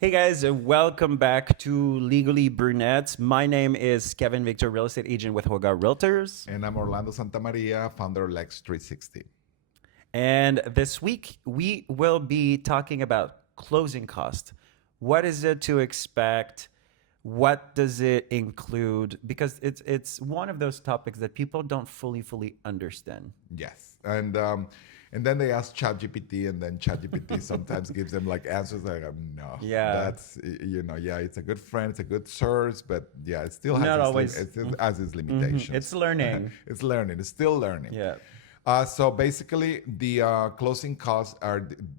Hey guys, welcome back to Legally Brunettes. My name is Kevin Victor, real estate agent with Hogar Realtors. And I'm Orlando Santamaria, founder of Lex 360. And this week we will be talking about closing cost. What is it to expect? What does it include? Because it's one of those topics that people don't fully understand. Yes. And then they ask ChatGPT, and then ChatGPT sometimes gives them like answers like, no, Yeah. that's, yeah, it's a good friend, it's a good source, but yeah, it still has, Not its, always. it still has its limitations. It's learning. It's learning, it's still learning. Yeah. So basically, the closing costs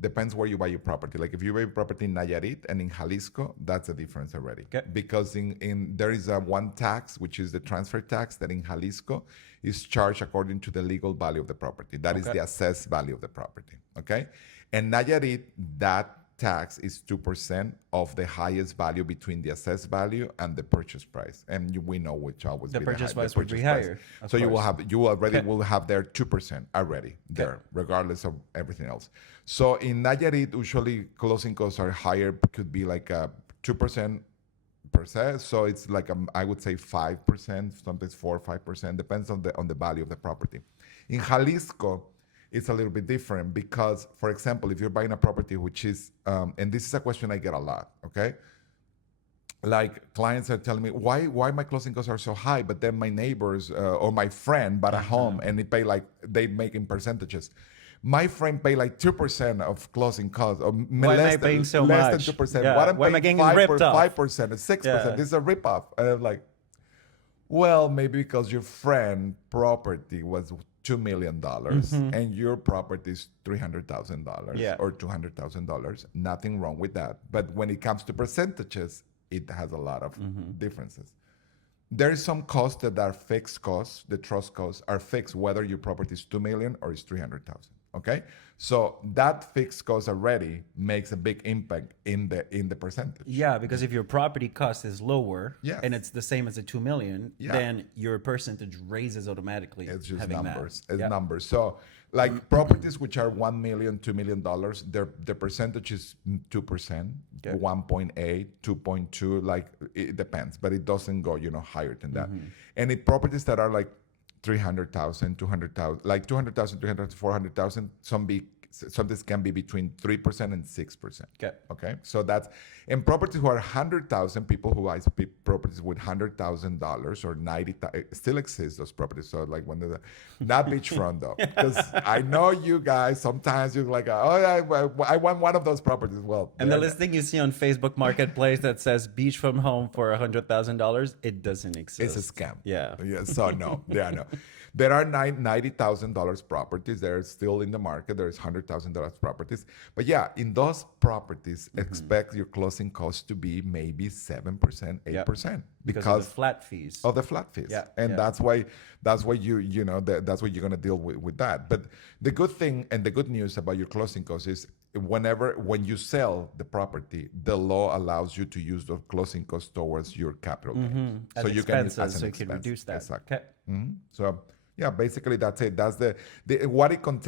depends where you buy your property. Like if you buy property in Nayarit and in Jalisco, that's a difference already. Okay. Because in there is a one tax, which is the transfer tax, that in Jalisco is charged according to the legal value of the property. That is the assessed value of the property. Okay, and Nayarit, that tax is 2% of the highest value between the assessed value and the purchase price, and we know which always The be purchase the price would be higher. So you Okay. will have there 2% already there, regardless of everything else. So in Nayarit, usually closing costs are higher, could be like a 2% per se. So it's like I would say 5%, sometimes 4 or 5%, depends on the value of the property. In Jalisco, it's a little bit different because, for example, if you're buying a property which is, and this is a question I get a lot, okay? Like clients are telling me, why my closing costs are so high, but then my neighbors or my friend bought a home and they make in percentages. My friend pay like 2% of closing costs. Or Why am I paying so much? Less than 2%. Yeah. What I'm Why am I paying getting ripped off? 5% or 6%. Yeah. This is a ripoff. And I'm like, well, maybe because your friend property was $2 million and your property is $300,000 or $200,000. Nothing wrong with that. But when it comes to percentages, it has a lot of differences. There is some costs that are fixed costs. The trust costs are fixed, whether your property is 2 million or is 300,000. Okay, so that fixed cost already makes a big impact in the percentage. Yeah, because if your property cost is lower Yes. and it's the same as a 2 million, Yeah. then your percentage raises automatically. It's just having numbers. That. It's Yeah. numbers. So, like properties which are 1 million, $2 million, the percentage is 2%, 1.8, 2.2. Like it depends, but it doesn't go higher than that. And in properties that are like 300,000, 200,000, like 200,000, 300,000, 400,000, some this can be between 3% and 6%. Okay. So that's in properties who are 100,000, people who buy properties with $100,000 or 90,000 still exist, those properties. So like when not beachfront though, because I know you guys sometimes you're like, oh, I want one of those properties. Well, And the listing you see on Facebook Marketplace that says beach from home for $100,000, it doesn't exist. It's a scam. Yeah. So no, there are no. There are $90,000 properties. They're still in the market. There's $100,000 properties. But yeah, in those properties, expect your closing costs to be maybe 7%, 8%. Because of the flat fees. Of the flat fees. Yeah. And that's why that's what you're going to deal with that. But the good thing and the good news about your closing costs is when you sell the property, the law allows you to use those closing costs towards your capital gains. As So you can expenses, so you can reduce that. Exactly. Okay. So yeah, basically that's it. That's the what it contains.